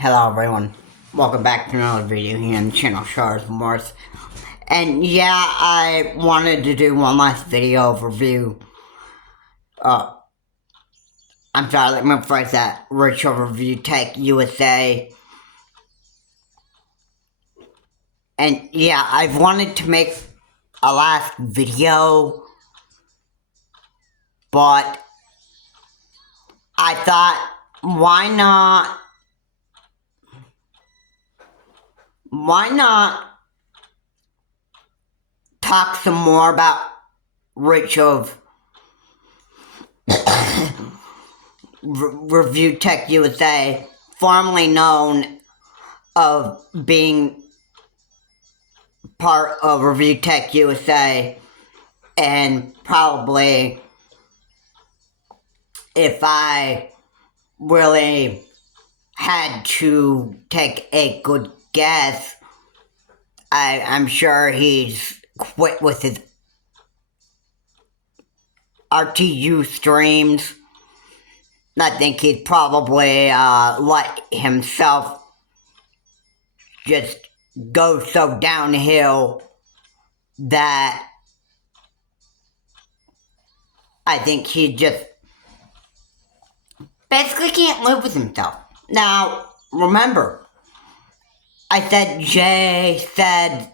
Hello everyone, welcome back to another video here on the channel Shars Morse. And yeah, I wanted to do one last video of review. I'm sorry, let me rephrase that. Rich Overview Tech USA. And yeah, I've wanted to make a last video, but I thought, why not talk some more about Rich of Review Tech USA, formerly known of being part of Review Tech USA, and probably, if I really had to take a good guess, I'm sure he's quit with his RTU streams. I think he'd probably let himself just go so downhill that I think he just basically can't live with himself. Now, remember, I said Jay said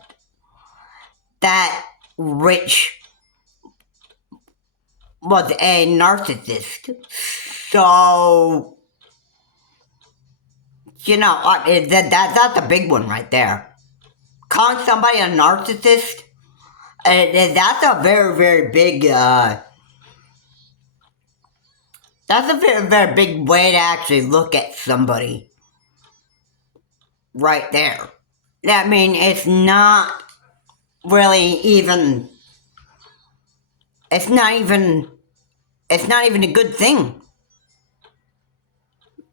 that Rich was a narcissist. So, you know, that's a big one right there. Calling somebody a narcissist, that's a very, very big, that's a very, very big way to actually look at somebody. Right there. I mean, it's not really even, it's not even a good thing.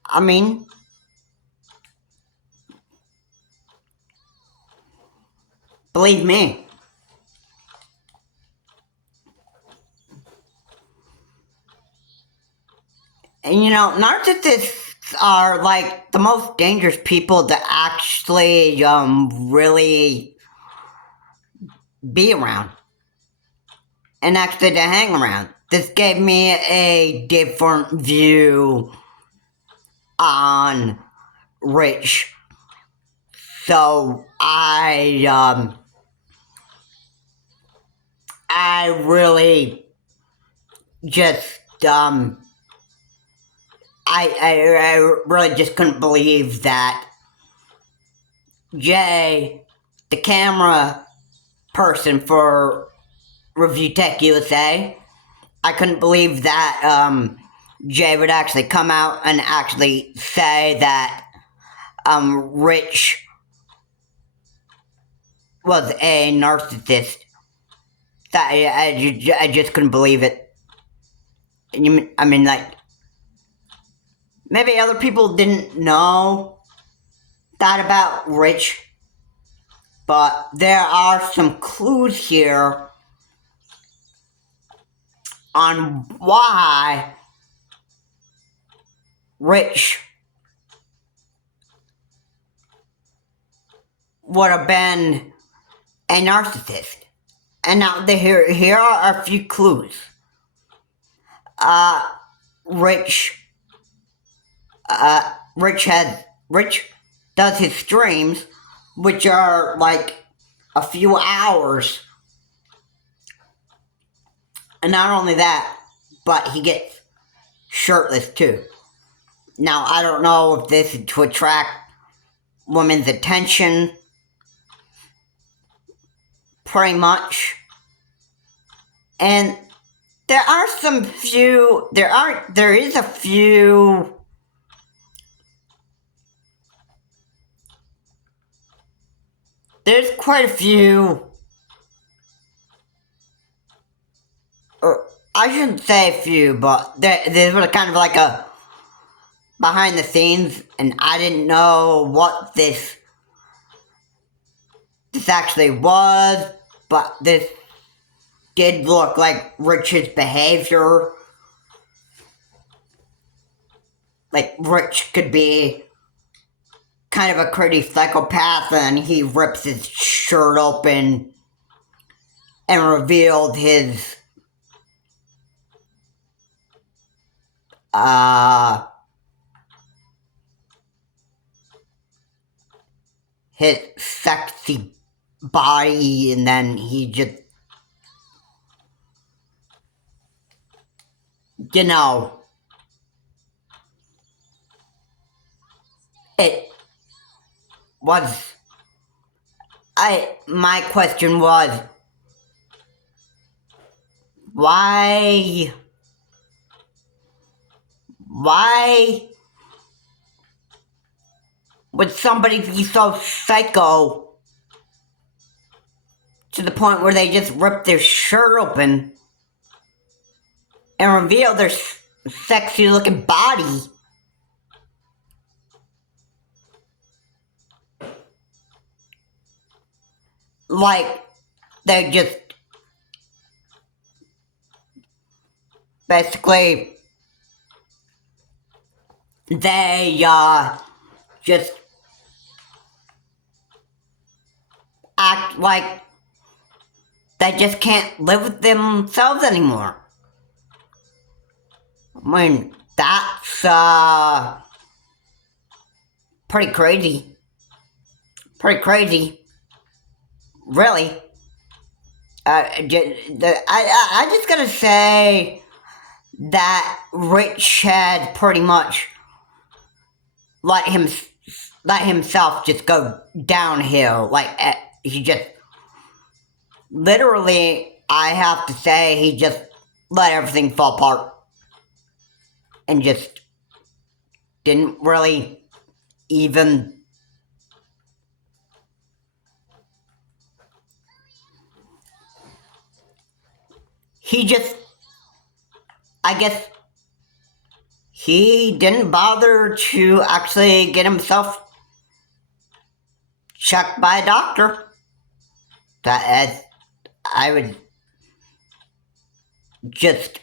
I mean, believe me. And you know, narcissists are like the most dangerous people to actually really be around and actually to hang around. This gave me a different view on Rich. So I really just I really just couldn't believe that Jay, the camera person for Review Tech USA, I couldn't believe that Jay would actually come out and actually say that Rich was a narcissist. That I just couldn't believe it. I mean, like, maybe other people didn't know that about Rich, but there are some clues here on why Rich would have been a narcissist. And now here are a few clues. Rich does his streams, which are like a few hours. And not only that, but he gets shirtless too. Now, I don't know if this is to attract women's attention, pretty much. And there is a few there's quite a few, I shouldn't say a few, but there's kind of like a behind the scenes, and I didn't know what this actually was, but this did look like Rich's behavior. Like, Rich could be kind of a crazy psychopath, and he rips his shirt open and revealed his his sexy body, and then he just, you know, it was, my question was, why would somebody be so psycho to the point where they just rip their shirt open and reveal their sexy looking body? Like, they just basically, they just act like they just can't live with themselves anymore. I mean, that's pretty crazy. Pretty crazy. Really. I just gotta say that Rich had pretty much let himself just go downhill. Like, he just, literally, I have to say, he just let everything fall apart and just didn't really even I guess he didn't bother to actually get himself checked by a doctor. That I would just,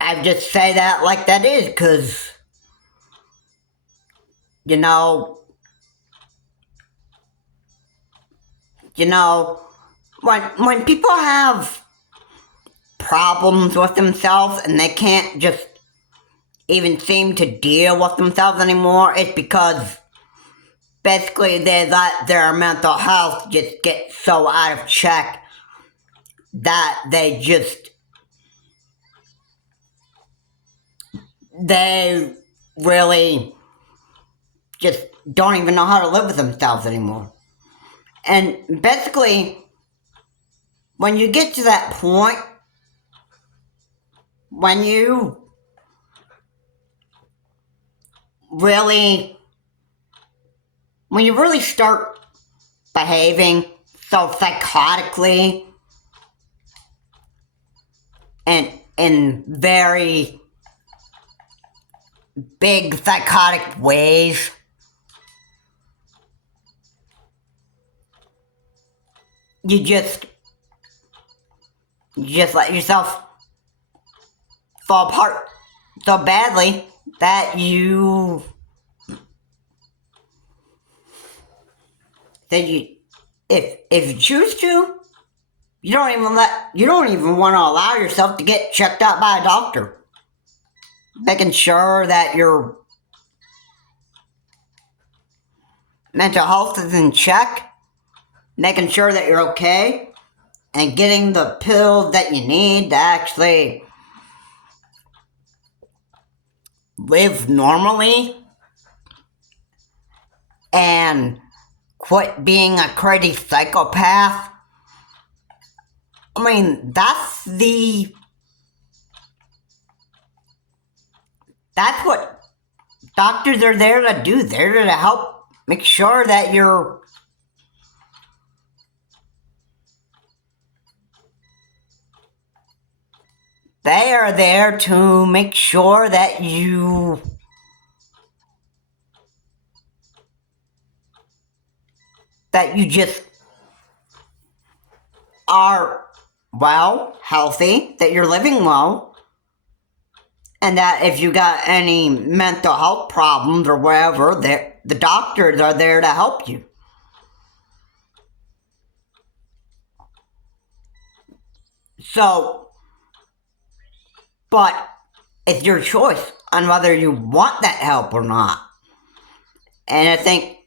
I just say that like that is, because, you know, when people have problems with themselves and they can't just even seem to deal with themselves anymore, it's because basically they let their mental health just get so out of check that they really just don't even know how to live with themselves anymore. And basically, when you get to that point, when you really start behaving so psychotically and in very big psychotic ways, you just let yourself fall apart so badly that if you choose to, you don't even want to allow yourself to get checked out by a doctor, making sure that your mental health is in check, making sure that you're okay, and getting the pills that you need to actually live normally and quit being a crazy psychopath. I mean, that's what doctors are there to do. They're there to help make sure that they are there to make sure that you just are well, healthy, that you're living well, And that if you got any mental health problems or whatever, the doctors are there to help you. So, but it's your choice on whether you want that help or not. And I think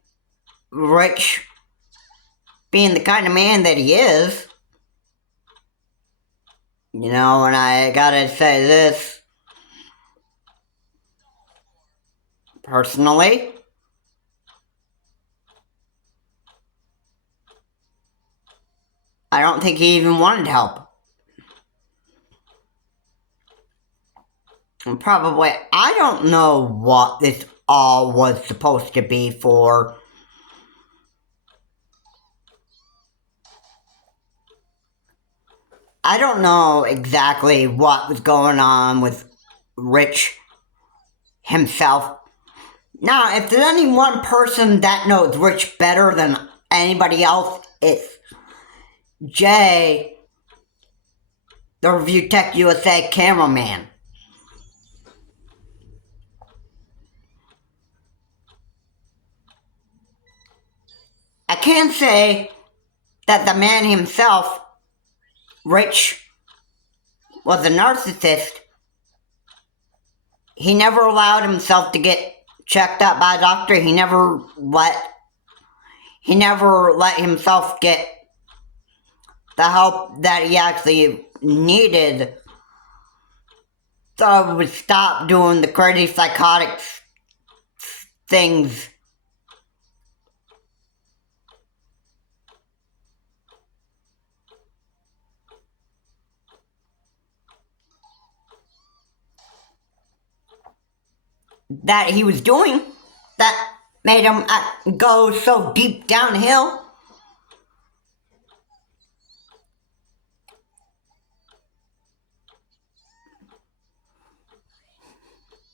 Rich, being the kind of man that he is, you know, and I gotta say this personally, I don't think he even wanted help. And probably, I don't know what this all was supposed to be for. I don't know exactly what was going on with Rich himself. Now, if there's any one person that knows Rich better than anybody else, it's Jay, the Review Tech USA cameraman. I can say that the man himself, Rich, was a narcissist. He never allowed himself to get checked out by a doctor. He never let himself get the help that he actually needed, so he would stop doing the crazy psychotic things. That he was doing that made him go so deep downhill.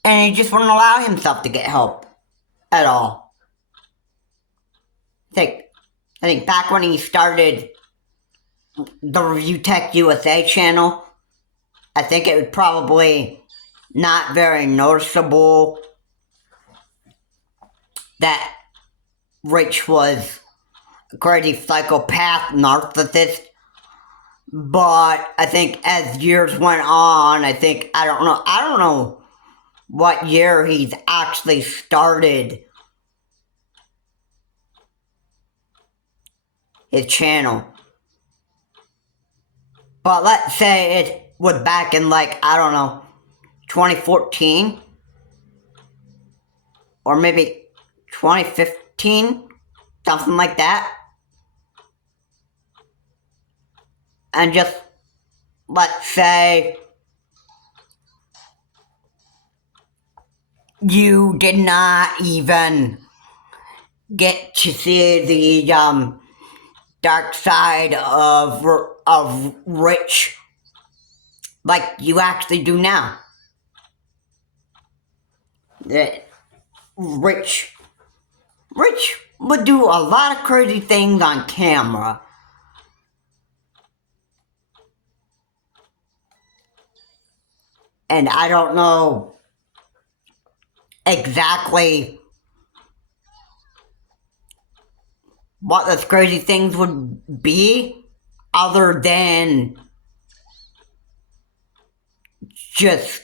And he just wouldn't allow himself to get help at all. I think back when he started the Review Tech USA channel, I think it was probably not very noticeable that Rich was a crazy psychopath narcissist. But I think as years went on, I don't know what year he's actually started his channel. But let's say it was back in 2014 or maybe 2015, something like that. And just, let's say, you did not even get to see the dark side of Rich like you actually do now. Rich would do a lot of crazy things on camera. And I don't know exactly what those crazy things would be, other than just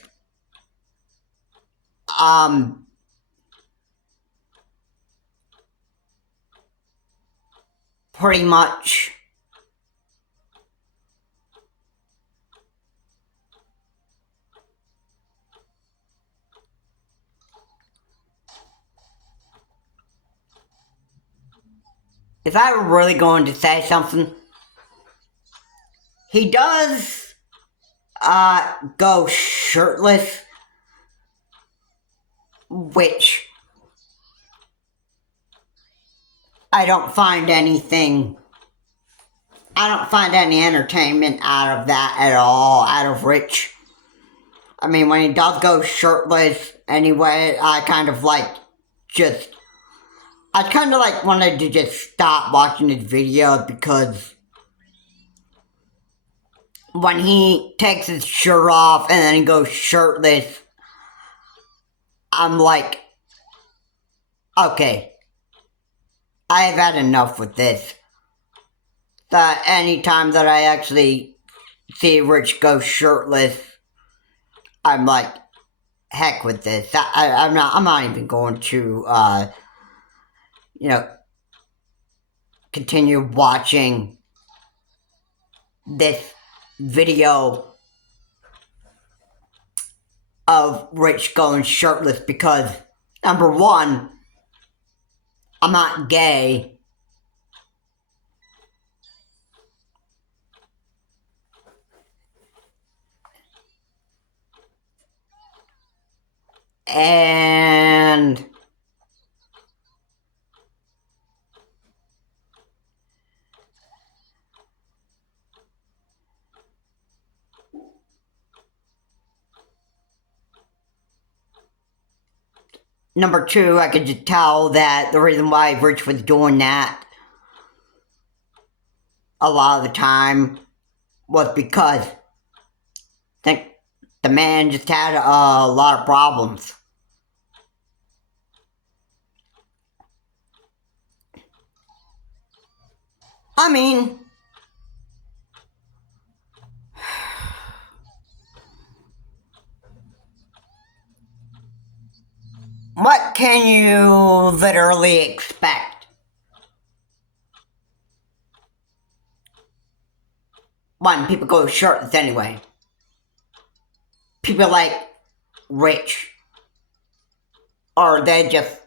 pretty much if I were really going to say something, he does go shirtless, which I don't find any entertainment out of that at all, out of Rich. I mean, when he does go shirtless anyway, I kind of wanted to just stop watching his videos, because when he takes his shirt off and then he goes shirtless, I'm like, okay, I have had enough with this. That anytime that I actually see Rich go shirtless, I'm like, heck with this. I'm not even going to, continue watching this video of Rich going shirtless because, number one, I'm not gay. And number two, I could just tell that the reason why Rich was doing that a lot of the time was because I think the man just had a lot of problems. I mean, what can you literally expect? One, people go shirtless anyway. People like Rich, or they just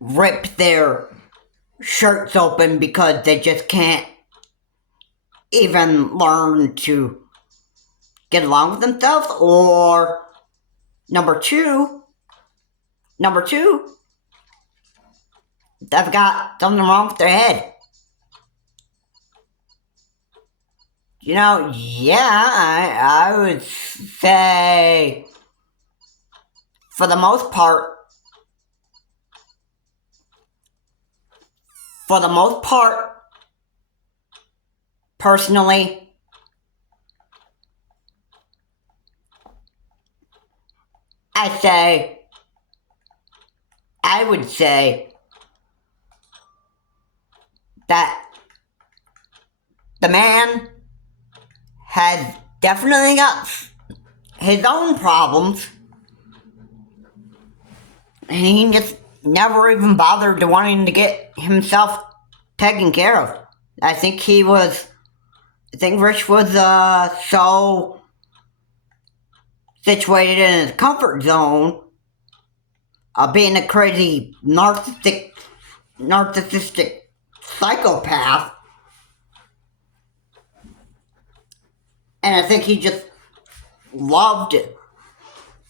rip their shirts open because they just can't even learn to get along with themselves, or number two, they've got something wrong with their head. I would say, for the most part, personally, I would say that the man has definitely got his own problems, and he just never even bothered to wanting to get himself taken care of. I think Rich was so situated in his comfort zone of being a crazy narcissistic psychopath, and I think he just loved it.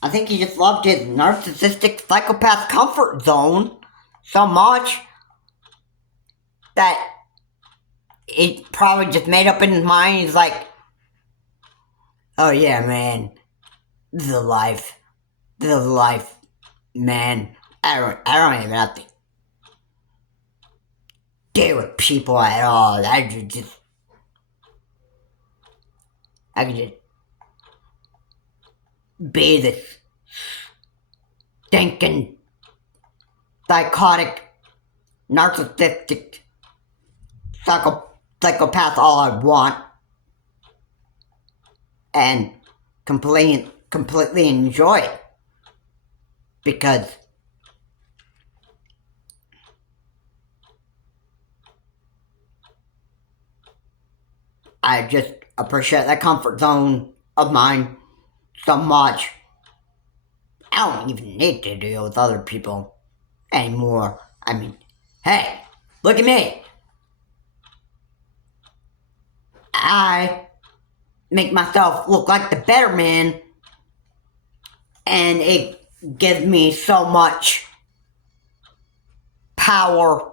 I think he just loved his narcissistic psychopath comfort zone so much that he probably just made up in his mind. He's like, oh yeah, man, this is life, man. I don't even have to deal with people at all. I could just be this stinking, psychotic, narcissistic psychopath all I want, and completely enjoy it, because I just appreciate that comfort zone of mine so much. I don't even need to deal with other people anymore. I mean, hey, look at me. I make myself look like the better man, and it gives me so much power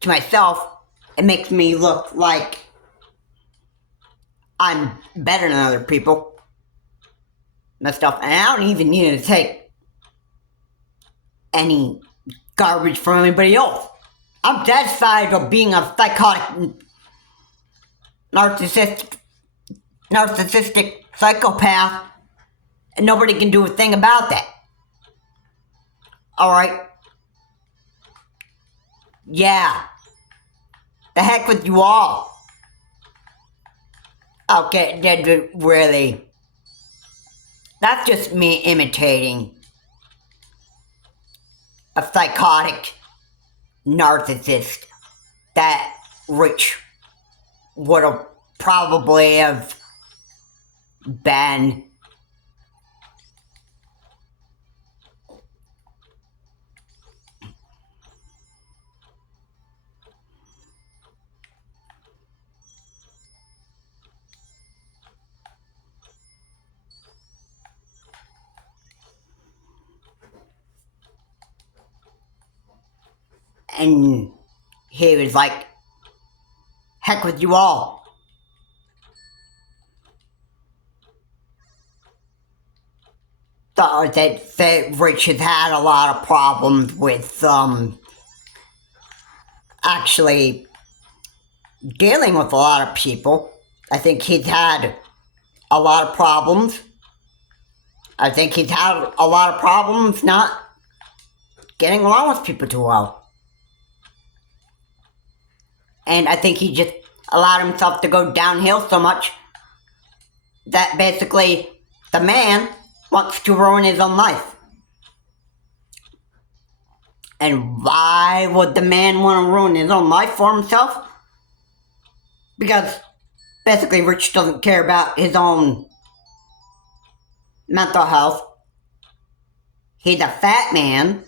to myself. It makes me look like I'm better than other people and stuff, and I don't even need to take any garbage from anybody else. I'm satisfied of being a psychotic narcissistic psychopath, and nobody can do a thing about that. Alright? Yeah. The heck with you all. Okay, really. That's just me imitating a psychotic narcissist that Rich would have probably have been. And he was like, heck with you all. Thought that Rich has had a lot of problems with actually dealing with a lot of people. I think he's had a lot of problems. I think he's had a lot of problems not getting along with people too well. And I think he just allowed himself to go downhill so much that basically the man wants to ruin his own life. And why would the man want to ruin his own life for himself? Because basically Rich doesn't care about his own mental health. He's a fat man.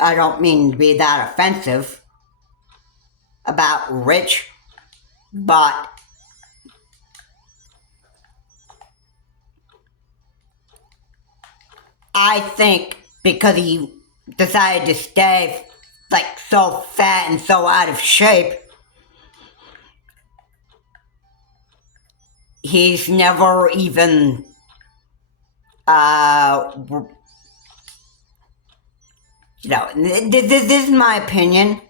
I don't mean to be that offensive about Rich, but I think because he decided to stay like so fat and so out of shape, he's never even this is my opinion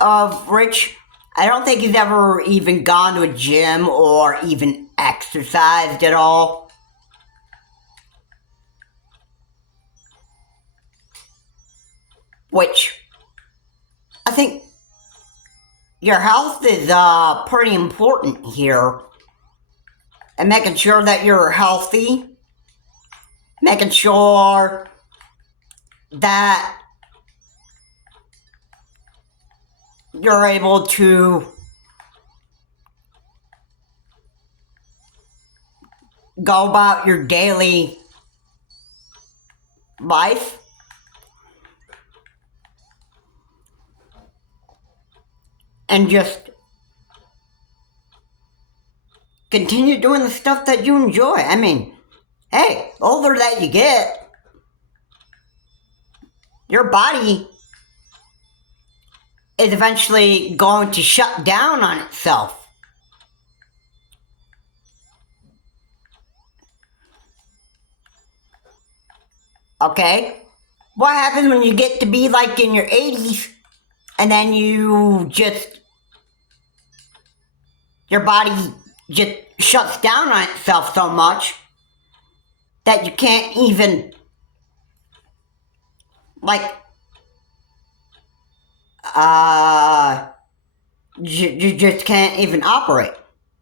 of Rich. I don't think he's ever even gone to a gym or even exercised at all. Which, I think your health is pretty important here. And making sure that you're healthy. Making sure that you're able to go about your daily life. And just continue doing the stuff that you enjoy. I mean, hey, the older that you get, your body is eventually going to shut down on itself. Okay? What happens when you get to be like in your 80s and then you just, your body just shuts down on itself so much that you can't even, like, you just can't even operate.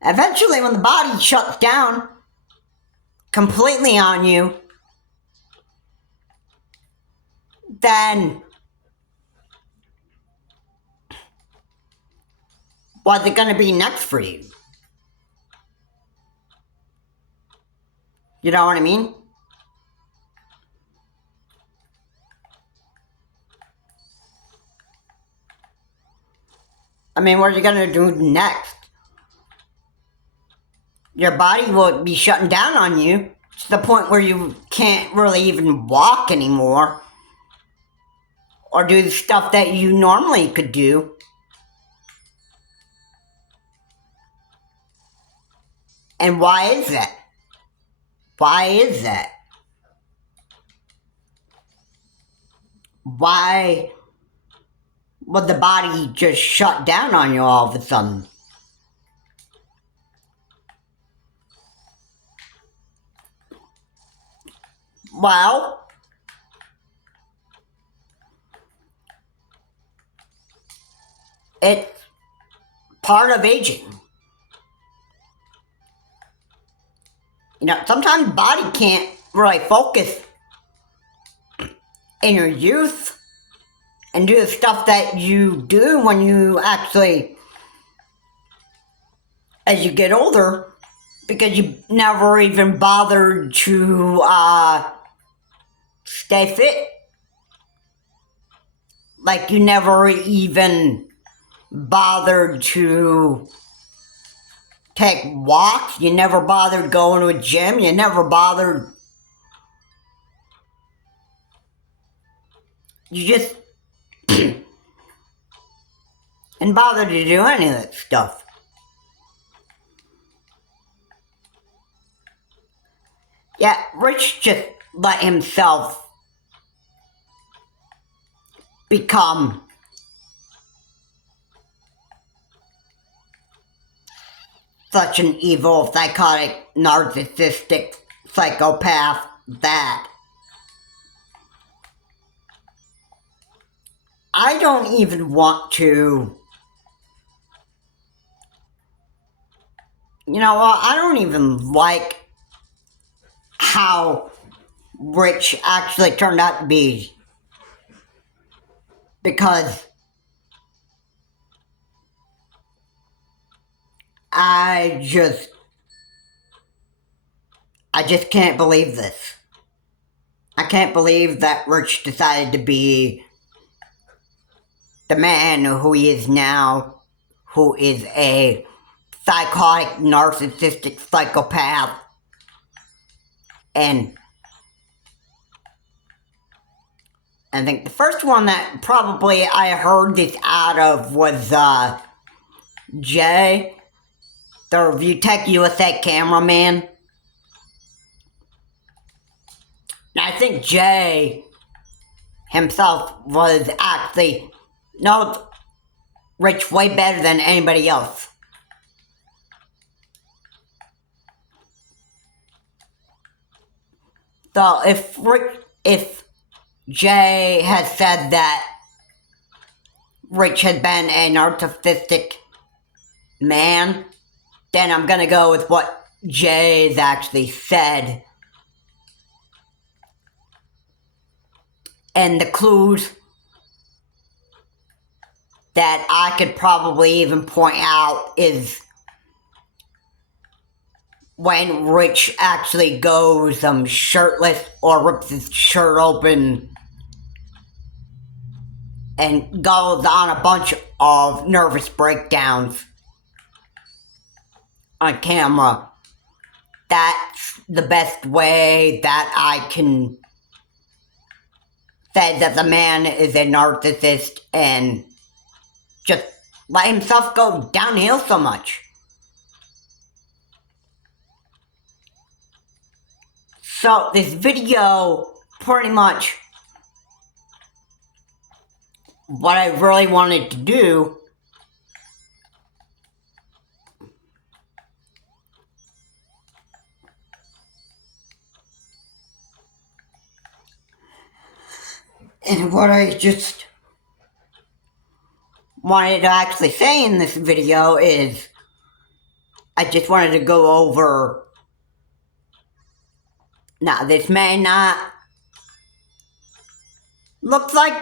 Eventually, when the body shuts down completely on you, then what's it going to be next for you? You know what I mean? I mean, what are you going to do next? Your body will be shutting down on you to the point where you can't really even walk anymore or do the stuff that you normally could do. And why is that? Why is that? Why would the body just shut down on you all of a sudden? Well, it's part of aging. You know, sometimes body can't really focus in your youth and do the stuff that you do when you actually, as you get older, because you never even bothered to stay fit. Like, you never even bothered to take walks. You never bothered going to a gym. You never bothered. You just didn't bother to do any of that stuff. Yeah, Rich just let himself become such an evil, psychotic, narcissistic psychopath that I don't even want to. You know what? I don't even like how Rich actually turned out to be. Because I just can't believe this. I can't believe that Rich decided to be the man who he is now, who is a psychotic, narcissistic psychopath. And I think the first one that probably I heard this out of was Jay, the Review Tech USA cameraman. And I think Jay himself was actually knows Rich way better than anybody else. So if Jay has said that Rich has been a narcissistic man, then I'm gonna go with what Jay's actually said. And the clues that I could probably even point out is when Rich actually goes shirtless or rips his shirt open and goes on a bunch of nervous breakdowns on camera. That's the best way that I can say that the man is a narcissist and just let himself go downhill so much. So this video, pretty much what I really wanted to do and what I just wanted to actually say in this video is I just wanted to go over. Now, this may not look like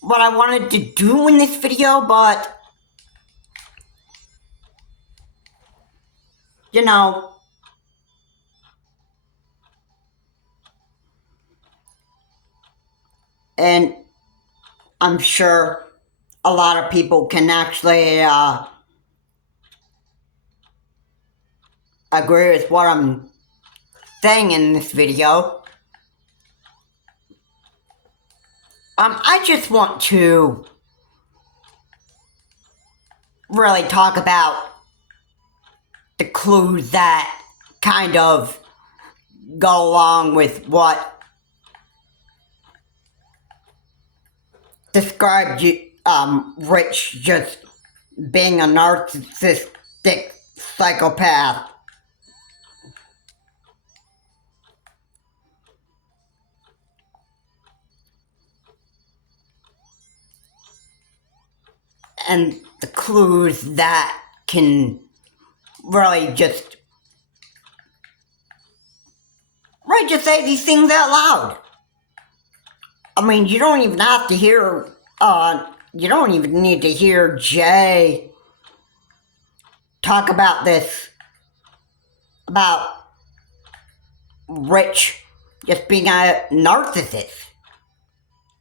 what I wanted to do in this video, but you know, and I'm sure a lot of people can actually agree with what I'm saying in this video. I just want to really talk about the clues that kind of go along with what described Rich just being a narcissistic psychopath. and the clues that can really just say these things out loud. I mean, you don't even have to hear, you don't even need to hear Jay talk about this, about Rich just being a narcissist.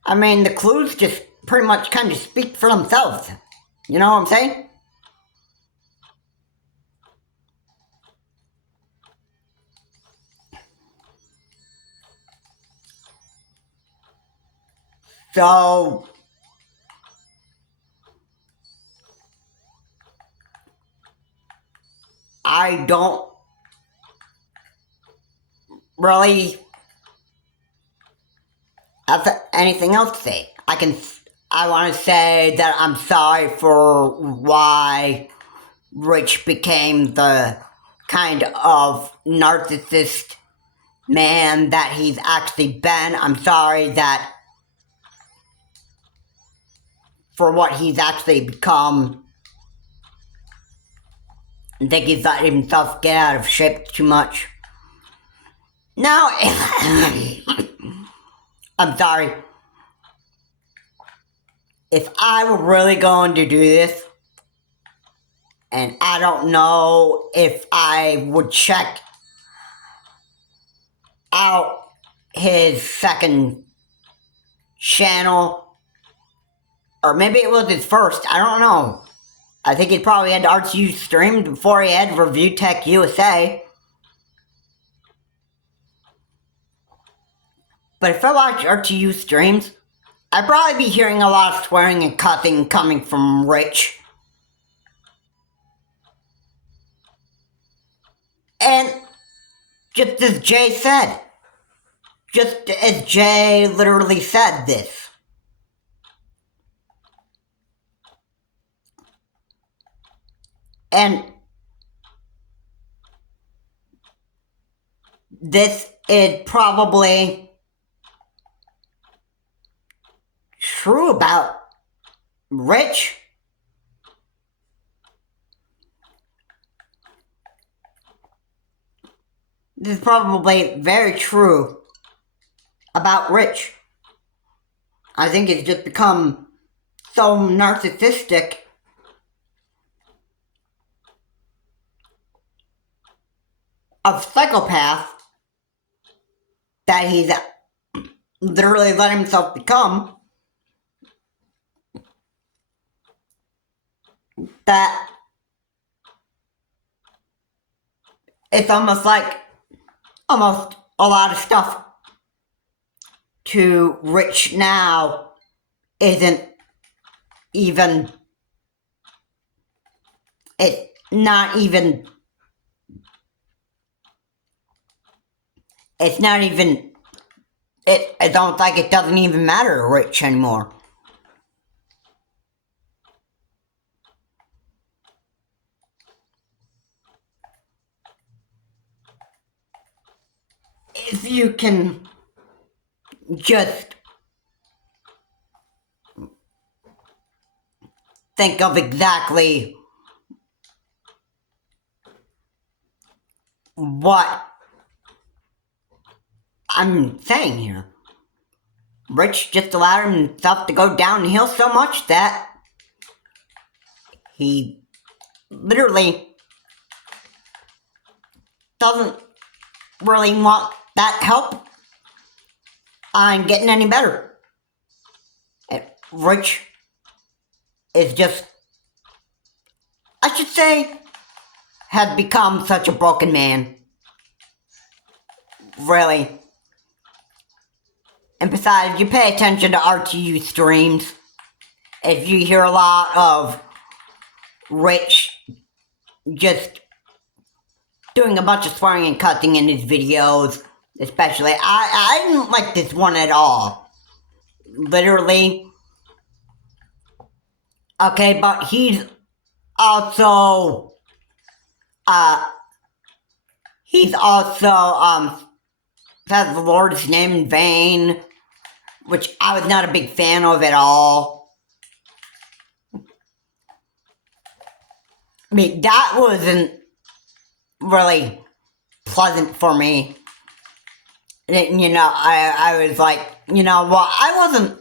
I mean, the clues just pretty much kind of speak for themselves. You know what I'm saying? So, I don't really have anything else to say. I want to say that I'm sorry for why Rich became the kind of narcissist man that he's actually been. I'm sorry that for what he's actually become. I think he's let himself get out of shape too much. Now, I'm sorry. If I were really going to do this, and I don't know if I would check out his second channel, or maybe it was his first, I don't know. I think he probably had RTU streamed before he had Review Tech USA. But if I watch RTU streams, I'd probably be hearing a lot of swearing and cussing coming from Rich. And just as Jay said, just as Jay literally said this, and this is probably true about Rich. This is probably very true about Rich. I think it's just become so narcissistic of psychopath that he's literally let himself become, that it's almost like almost a lot of stuff to Rich now isn't even, it's not even, it's almost like it doesn't even matter to Rich anymore. If you can just think of exactly what I'm saying here. Rich just allowed himself to go downhill so much that he literally doesn't really want that help on getting any better. Rich is just, I should say, has become such a broken man. Really. And besides, you pay attention to RTU streams, if you hear a lot of Rich just doing a bunch of swearing and cussing in his videos, especially, I didn't like this one at all. Literally. Okay, but he's also, says the Lord's name in vain, which I was not a big fan of at all. I mean, that wasn't really pleasant for me. And, you know, I was like, you know, well, I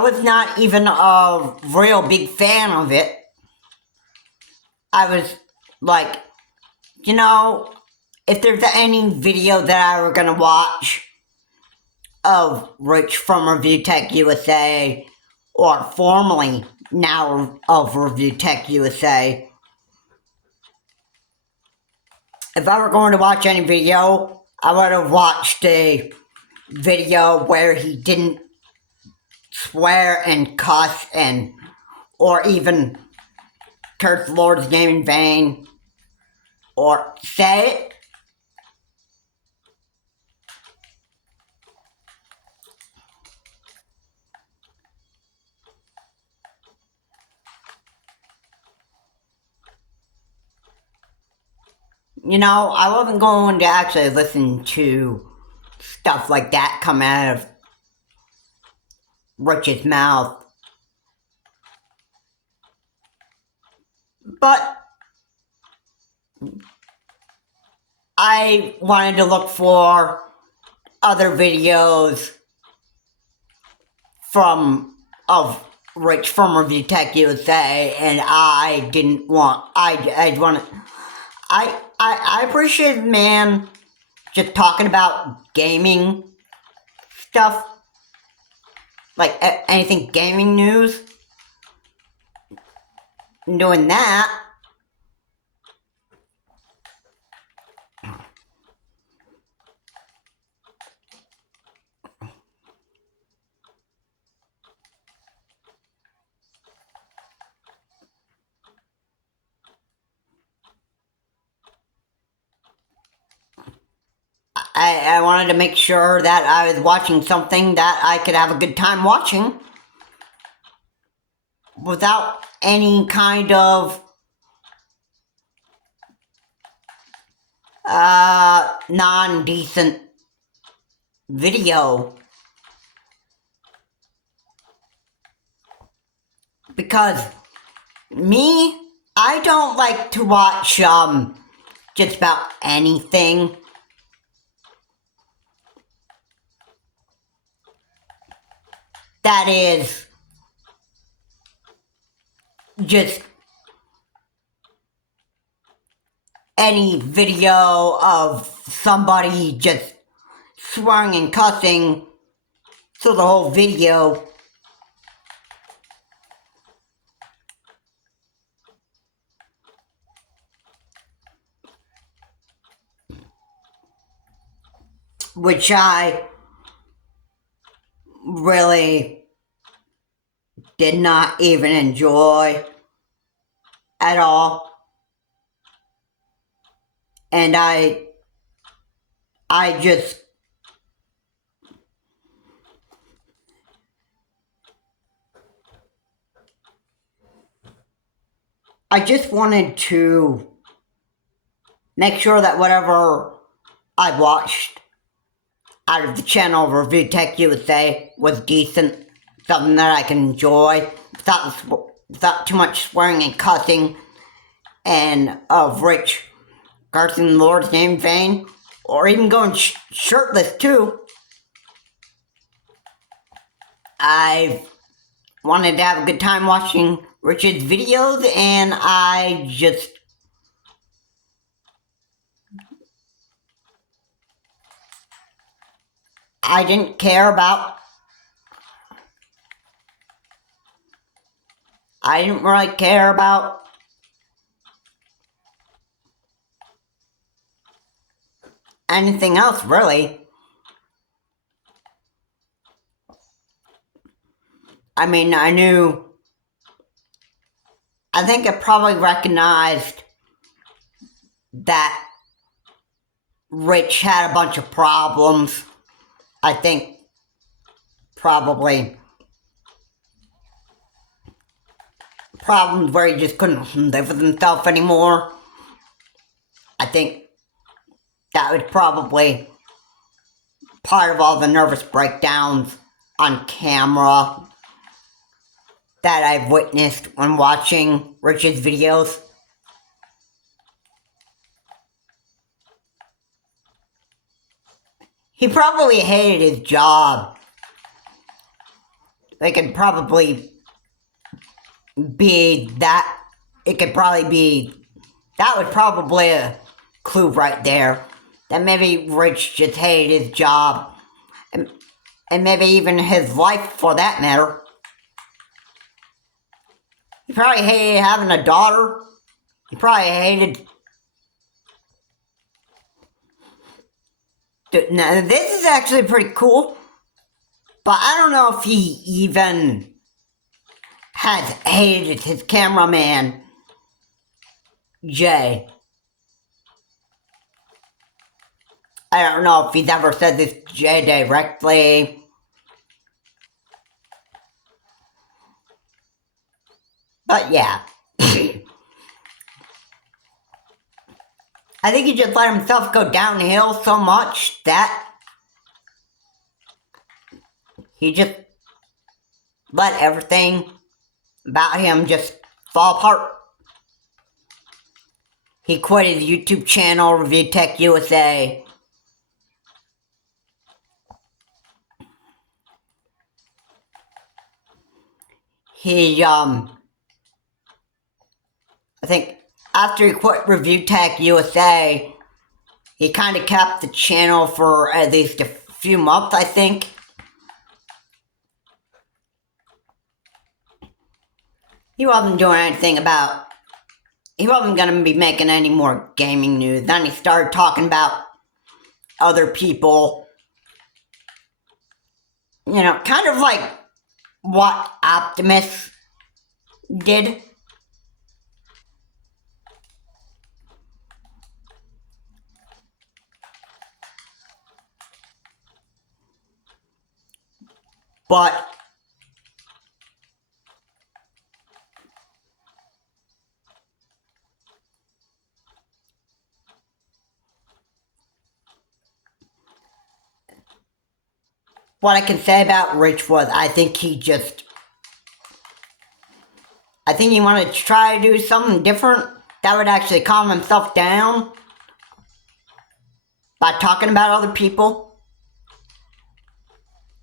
was not even a real big fan of it. I was like, you know, if there's any video that I were gonna watch of Rich from Review Tech USA, or formerly now of Review Tech USA, if I were going to watch any video, I would have watched a video where he didn't swear and cuss and, or even curse the Lord's name in vain, or say it. You know, I wasn't going to actually listen to stuff like that come out of Rich's mouth. But I wanted to look for other videos of Rich from Review Tech USA, and I didn't want, I appreciate man just talking about gaming stuff, like anything gaming news, and doing that. I wanted to make sure that I was watching something that I could have a good time watching without any kind of non-decent video. Because me, I don't like to watch just about anything. That is just any video of somebody just swearing and cussing through the whole video. Which I really did not even enjoy at all. And I just wanted to make sure that whatever I watched out of the channel Review Tech USA was decent, something that I can enjoy without too much swearing and cussing, and of Rich cursing the Lord's name in vain, or even going shirtless too. I wanted to have a good time watching Rich's videos, and I didn't care about, I didn't really care about anything else, really. I mean, I think I probably recognized that Rich had a bunch of problems. I think probably problems where he just couldn't live with himself anymore. I think that was probably part of all the nervous breakdowns on camera that I've witnessed when watching Rich's videos. He probably hated his job. It could probably be that. It could probably be. That was probably a clue right there. That maybe Rich just hated his job. And maybe even his life for that matter. He probably hated having a daughter. He probably hated. Now, this is actually pretty cool. But I don't know if he even has hated his cameraman, Jay. I don't know if he's ever said this to Jay directly. But yeah. I think he just let himself go downhill so much that he just let everything about him just fall apart. He quit his YouTube channel, Review Tech USA. He, I think after he quit Review Tech USA, he kind of kept the channel for at least a few months, I think. He wasn't doing anything about, he wasn't going to be making any more gaming news. Then he started talking about other people. You know, kind of like what Optimus did. But what I can say about Rich was I think he wanted to try to do something different that would actually calm himself down by talking about other people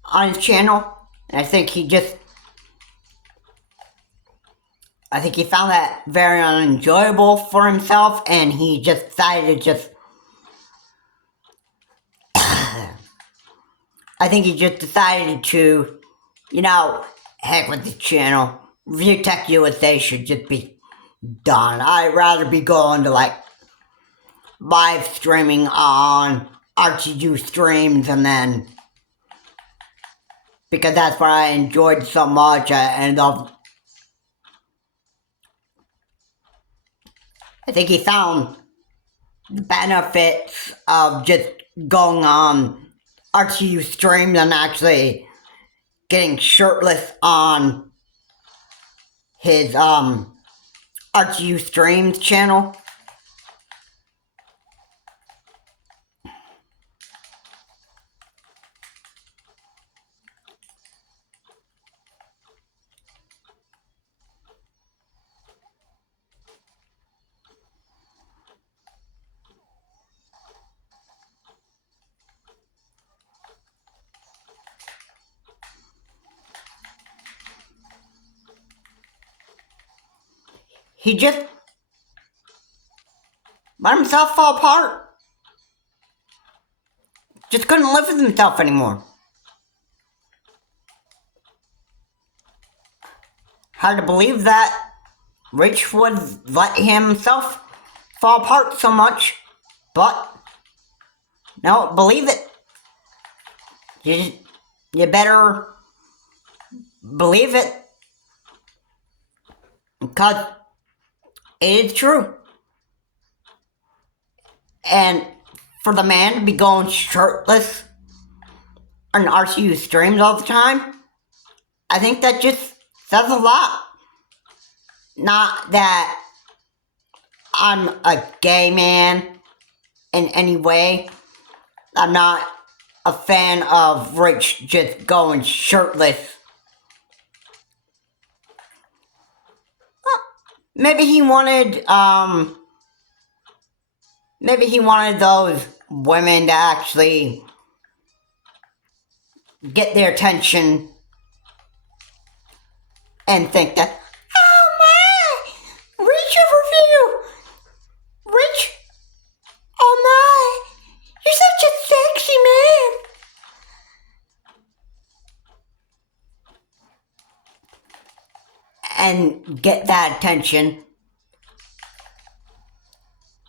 on his channel. And I think he found that very unenjoyable for himself, and he just decided to I think he just decided to, you know, heck with the channel. Review Tech USA should just be done. I'd rather be going to like live streaming on RTU streams, and then because that's what I enjoyed so much. I think he found the benefits of just going on RTU streams and actually getting shirtless on his RTU streams channel. He just let himself fall apart. Just couldn't live with himself anymore. Hard to believe that Rich would let himself fall apart so much, but no, believe it. You better believe it, because it is true. And for the man to be going shirtless on RCU streams all the time, I think that just says a lot. Not that I'm a gay man in any way. I'm not a fan of Rich just going shirtless maybe he wanted those women to actually get their attention and think that, oh my, Rich review, Rich, oh my, you're such a sexy man, and get that attention,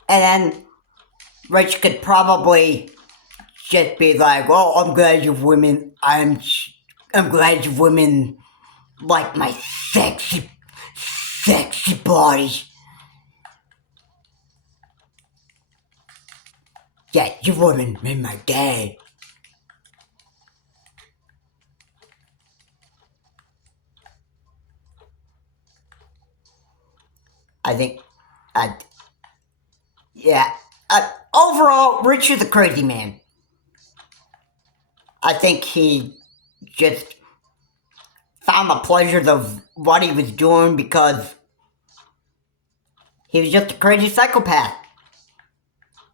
and then Rich could probably just be like, "Oh, I'm glad you women. I'm glad you women like my sexy body. Yeah, you women made my day." I think, yeah. Overall, Rich is a crazy man. I think he just found the pleasures of what he was doing because he was just a crazy psychopath.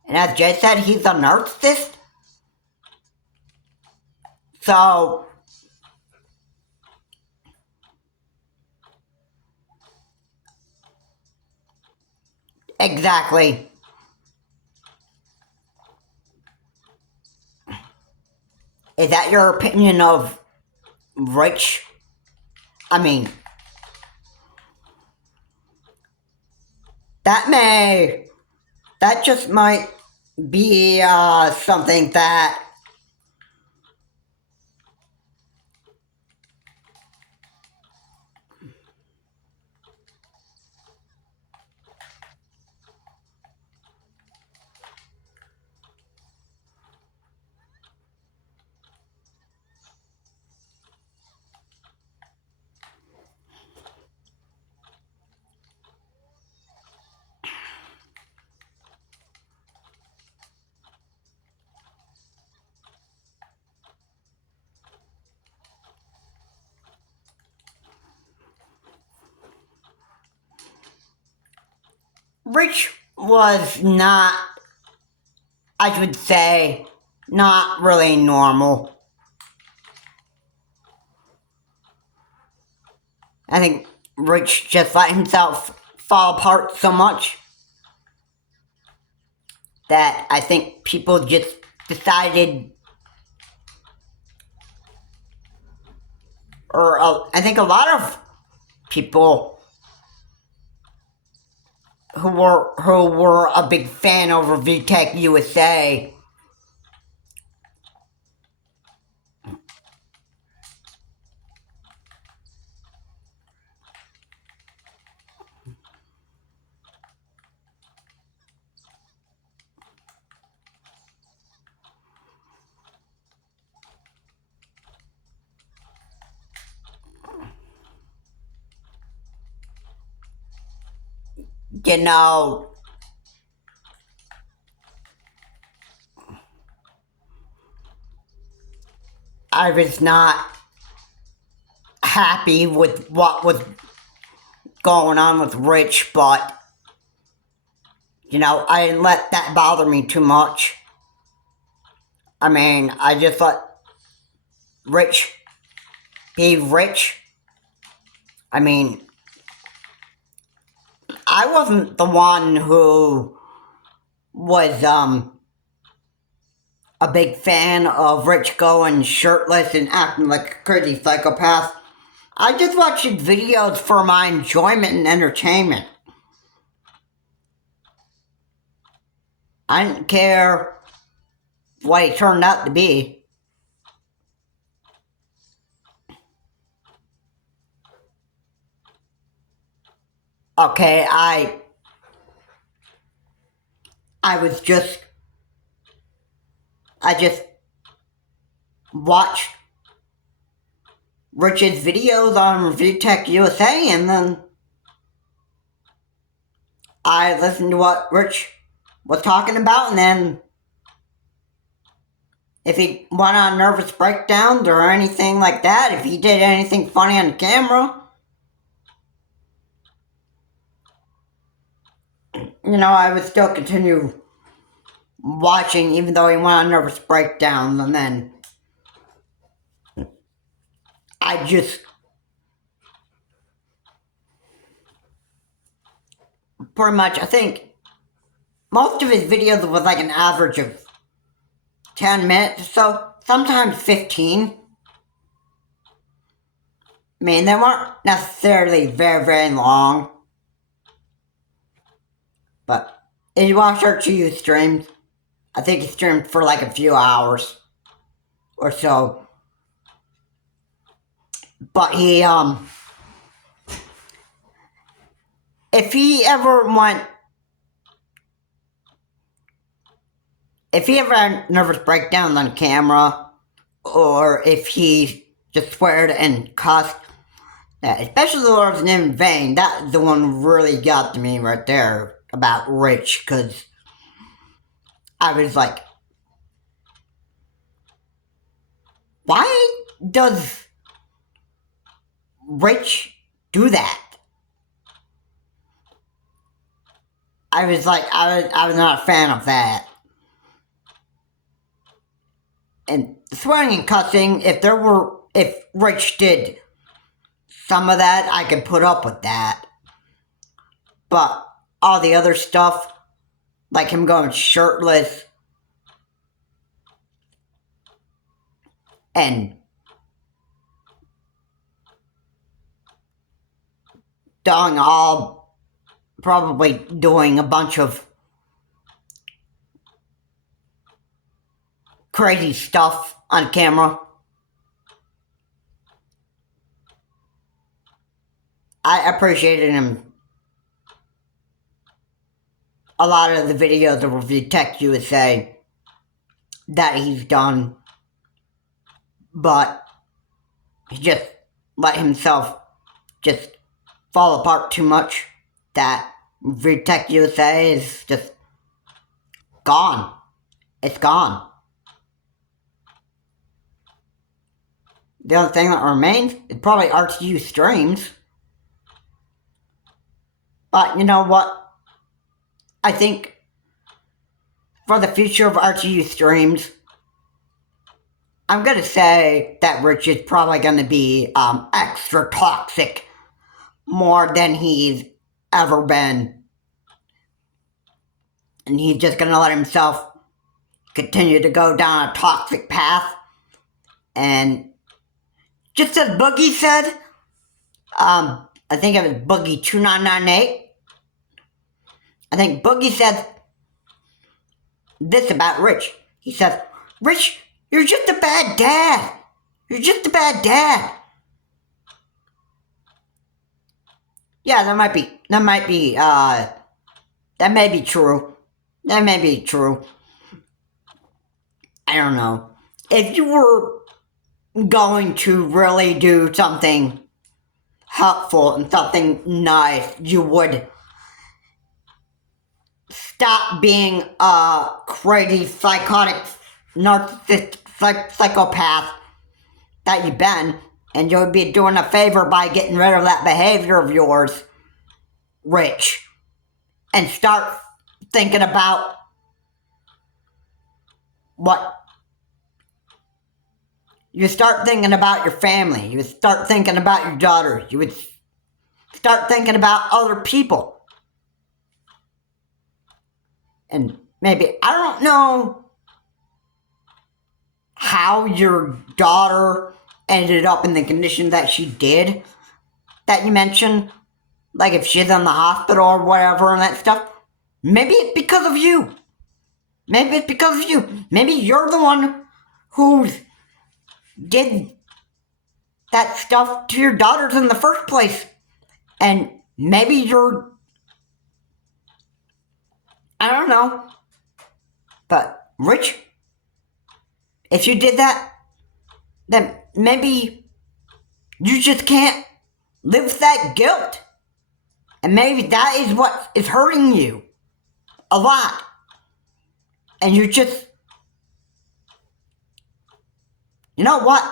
And as Jay said, he's a narcissist. So, exactly. Is that your opinion of Rich? I mean, that just might be something that Rich was not, I should say, not really normal. I think Rich just let himself fall apart so much that I think people just decided, or I think a lot of people who were a big fan of Review Tech USA you know, I was not happy with what was going on with Rich, but, you know, I didn't let that bother me too much. I mean, I just let Rich be Rich. I mean, I wasn't the one who was, a big fan of Rich going shirtless and acting like a crazy psychopath. I just watched videos for my enjoyment and entertainment. I didn't care what he turned out to be. Okay, I just watched Rich's videos on Review Tech USA, and then I listened to what Rich was talking about, and then if he went on nervous breakdowns or anything like that, if he did anything funny on camera, I would still continue watching even though he went on nervous breakdowns, and then I just pretty much, I think most of his videos was like an average of 10 minutes or so, sometimes 15. I mean, they weren't necessarily very, very long. But if you watch RTU streams, I think he streamed for like a few hours or so. But he, if he ever had nervous breakdowns on camera, or if he just sweared and cussed, especially the Lord's name in vain, that's the one really got to me right there about Rich, because I was like, why does Rich do that? I was like, I was not a fan of that. And swearing and cussing, if Rich did some of that, I could put up with that. But all the other stuff, like him going shirtless and probably doing a bunch of crazy stuff on camera, I appreciated him. A lot of the videos of Review Tech USA that he's done, but he just let himself just fall apart too much that Review Tech USA is just gone. It's gone. The only thing that remains is probably RTU streams. But you know what? I think for the future of RTU streams, I'm going to say that Rich is probably going to be extra toxic more than he's ever been. And he's just going to let himself continue to go down a toxic path. And just as Boogie said, I think it was Boogie2998, I think Boogie said this about Rich. He says, Rich, you're just a bad dad. You're just a bad dad. Yeah, that may be true. That may be true. I don't know. If you were going to really do something helpful and something nice, you would stop being a crazy, psychotic, narcissistic psychopath that you've been, and you would be doing a favor by getting rid of that behavior of yours, Rich, and start thinking about you start thinking about your family, you would start thinking about your daughters, you would start thinking about other people. And maybe, I don't know how your daughter ended up in the condition that she did, that you mentioned, like if she's in the hospital or whatever and that stuff. Maybe it's because of you. Maybe it's because of you. Maybe you're the one who did that stuff to your daughters in the first place. And maybe I don't know. But Rich, if you did that, then maybe you just can't live with that guilt. And maybe that is what is hurting you a lot. And you just, you know what?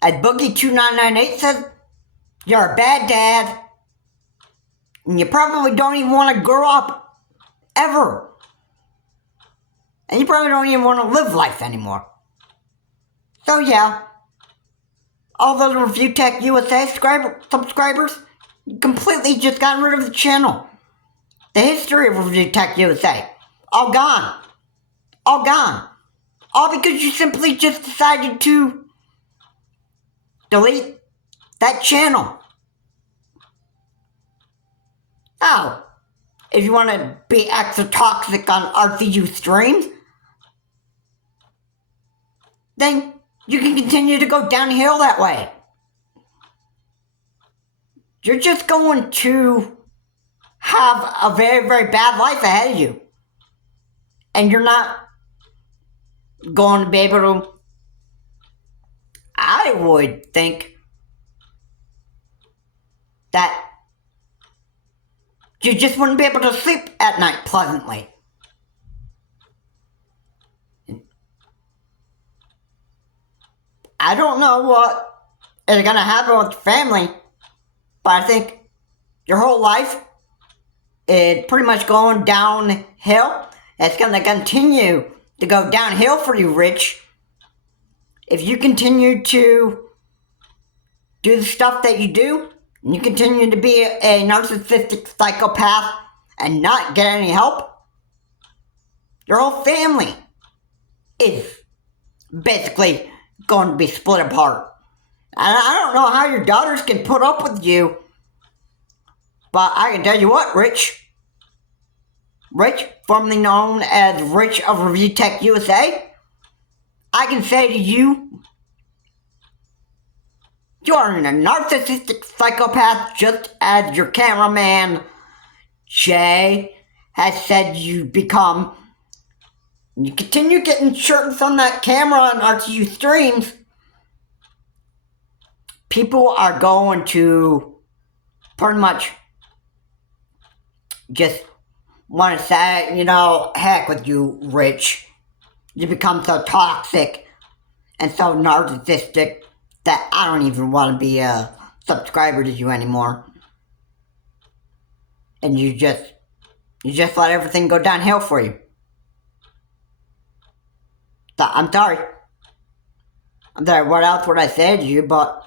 As Boogie2998 said, you're a bad dad. And you probably don't even want to grow up ever. And you probably don't even want to live life anymore. So yeah, all those Review Tech USA subscribers completely just got rid of the channel. The history of Review Tech USA, all gone. All gone. All because you simply just decided to delete that channel. Now, if you want to be extra toxic on RCU streams, then you can continue to go downhill that way. You're just going to have a very, very bad life ahead of you. And you're not going to be able to, I would think, that you just wouldn't be able to sleep at night pleasantly. I don't know what is going to happen with your family, but I think your whole life is pretty much going downhill. It's going to continue to go downhill for you, Rich. If you continue to do the stuff that you do, and you continue to be a narcissistic psychopath and not get any help, your whole family is basically going to be split apart. And I don't know how your daughters can put up with you, but I can tell you what, Rich, formerly known as Rich of Review Tech USA, I can say to you, you are a narcissistic psychopath just as your cameraman, Jay, has said you become. You continue getting shirts on that camera on RTU streams, people are going to pretty much just want to say, you know, heck with you, Rich. You become so toxic and so narcissistic that I don't even want to be a subscriber to you anymore. And you just let everything go downhill for you. So I'm sorry. What else would I say to you, but,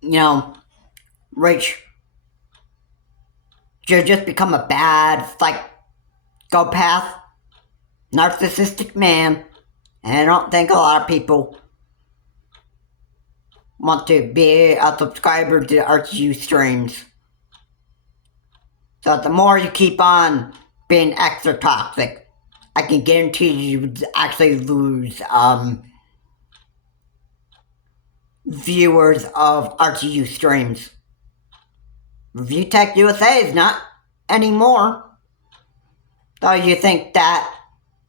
you know, Rich, you just become a bad psychopath, narcissistic man, and I don't think a lot of people want to be a subscriber to RTU streams. So the more you keep on being extra toxic, I can guarantee you would actually lose viewers of RTU streams. Review Tech USA is not anymore. So you think that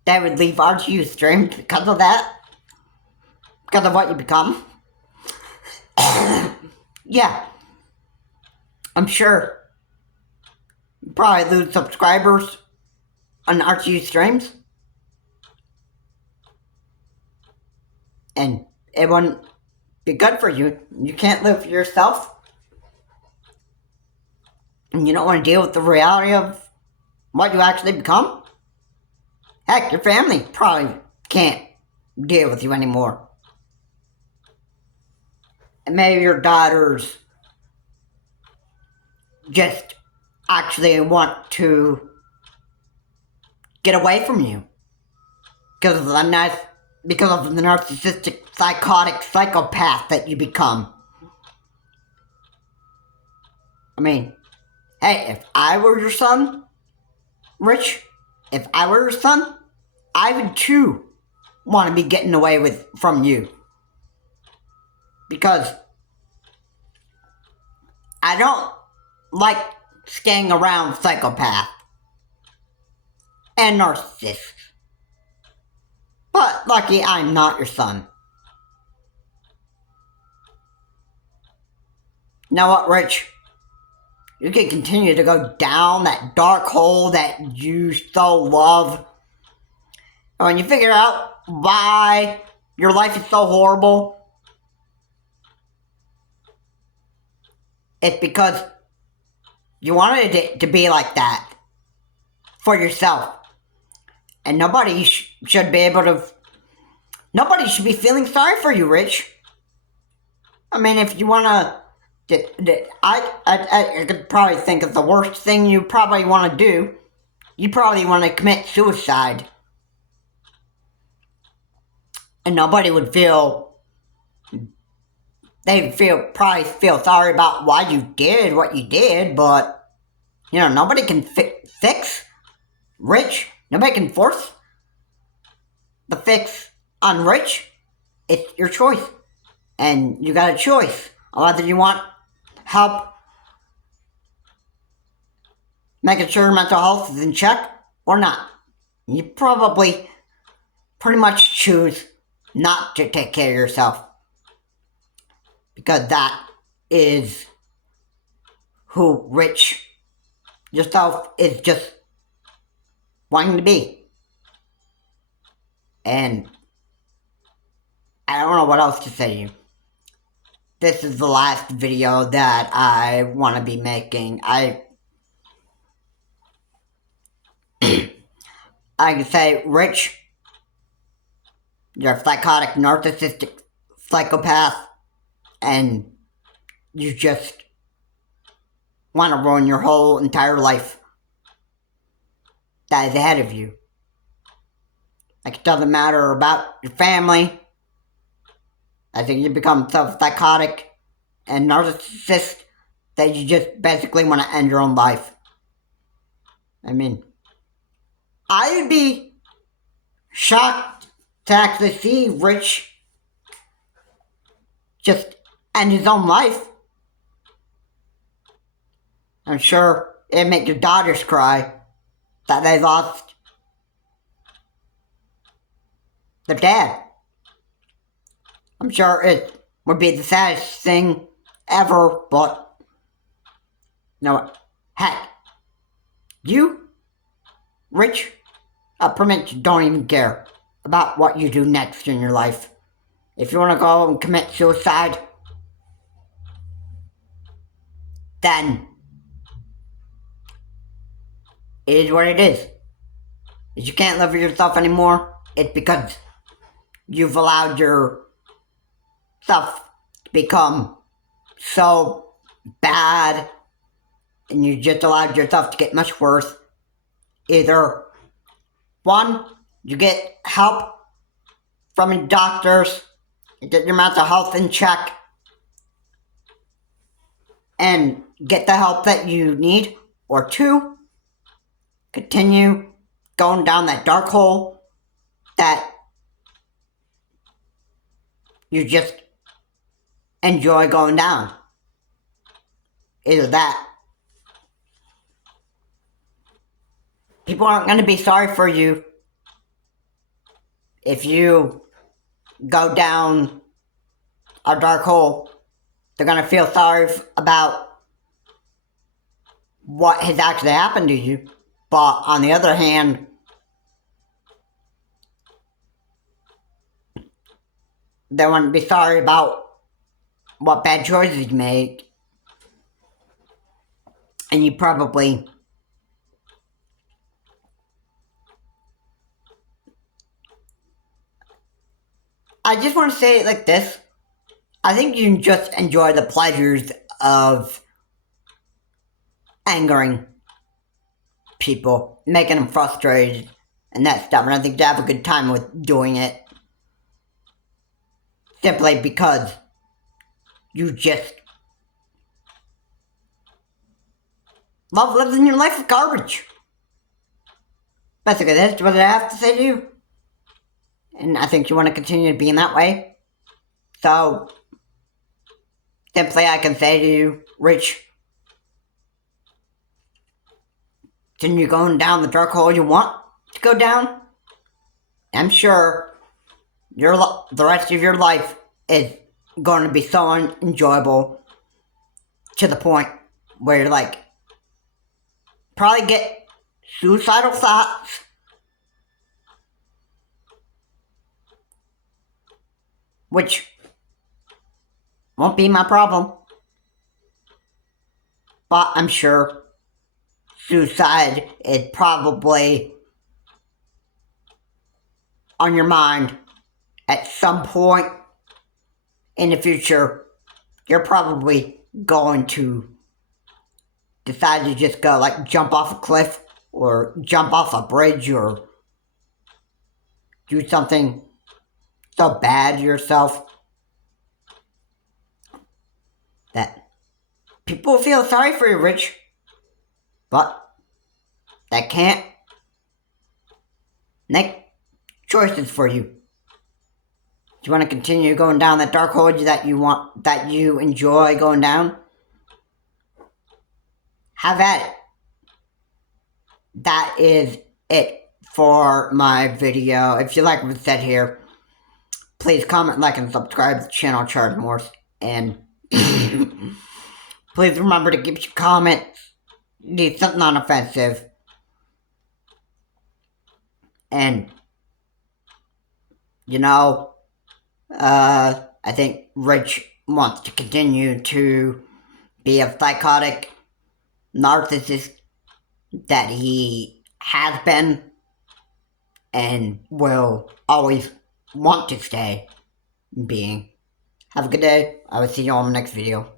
they would leave RTU streams because of that? Because of what you become? Yeah. I'm sure you probably lose subscribers on RTU streams. And it wouldn't be good for you. You can't live for yourself. And you don't want to deal with the reality of what you actually become. Heck, your family probably can't deal with you anymore. And maybe your daughters just actually want to get away from you because of the narcissistic, psychotic psychopath that you become. I mean, hey, if I were your son, Rich, if I were your son, I would too want to be getting away from you. Because I don't like staying around psychopaths and narcissists. But lucky I'm not your son. You know what, Rich? You can continue to go down that dark hole that you so love. And when you figure out why your life is so horrible, it's because You wanted it to be like that for yourself. And nobody should be able to... Nobody should be feeling sorry for you, Rich. I mean, if you want to... I could probably think of the worst thing you probably want to do. You probably want to commit suicide. And nobody would feel... They'd probably feel sorry about why you did what you did, but... You know, nobody can fix Rich. Nobody can force the fix on Rich. It's your choice. And you got a choice on whether you want help making sure mental health is in check or not. You probably pretty much choose not to take care of yourself. Because that is who Rich yourself is just wanting to be. And I don't know what else to say to you. This is the last video that I want to be making. I can say, Rich, you're a psychotic, narcissistic psychopath, and you just want to ruin your whole entire life that is ahead of you. Like, it doesn't matter about your family. I think you become so psychotic and narcissist that you just basically want to end your own life. I mean, I would be shocked to actually see Rich just end his own life. I'm sure it'd make your daughters cry that they lost their dad. I'm sure it would be the saddest thing ever, but you know what? Heck, you, Rich, I pretty much don't even care about what you do next in your life. If you want to go and commit suicide, then it is what it is. If you can't live with yourself anymore, it's because you've allowed yourself to become so bad, and you just allowed yourself to get much worse. Either, one, you get help from your doctors, you get your mental health in check, and get the help that you need, or two, continue going down that dark hole that you just enjoy going down. Either that. People aren't going to be sorry for you if you go down a dark hole. They're going to feel sorry about what has actually happened to you. But on the other hand, they wouldn't be sorry about what bad choices you made. And you probably... I just want to say it like this. I think you can just enjoy the pleasures of angering people, making them frustrated, and that stuff. And I think you have a good time with doing it. Simply because you just love living your life with garbage. Basically, that's what I have to say to you. And I think you want to continue being that way. So, simply I can say to you, Rich, continue going down the dark hole you want to go down. I'm sure the rest of your life is going to be so enjoyable to the point where you're like, probably get suicidal thoughts. Which won't be my problem. But I'm sure suicide is probably on your mind at some point in the future. You're probably going to decide to just go, like, jump off a cliff or jump off a bridge or do something so bad to yourself that people feel sorry for you, Rich. But that can't make choices for you. Do you want to continue going down that dark hole that you enjoy going down? Have at it. That is it for my video. If you like what I said here, please comment, like, and subscribe to the channel, Charles Morse. And please remember to keep your comments decent, non-offensive. And, you know, I think Rich wants to continue to be a psychotic narcissist that he has been and will always want to stay being. Have a good day. I will see you on the next video.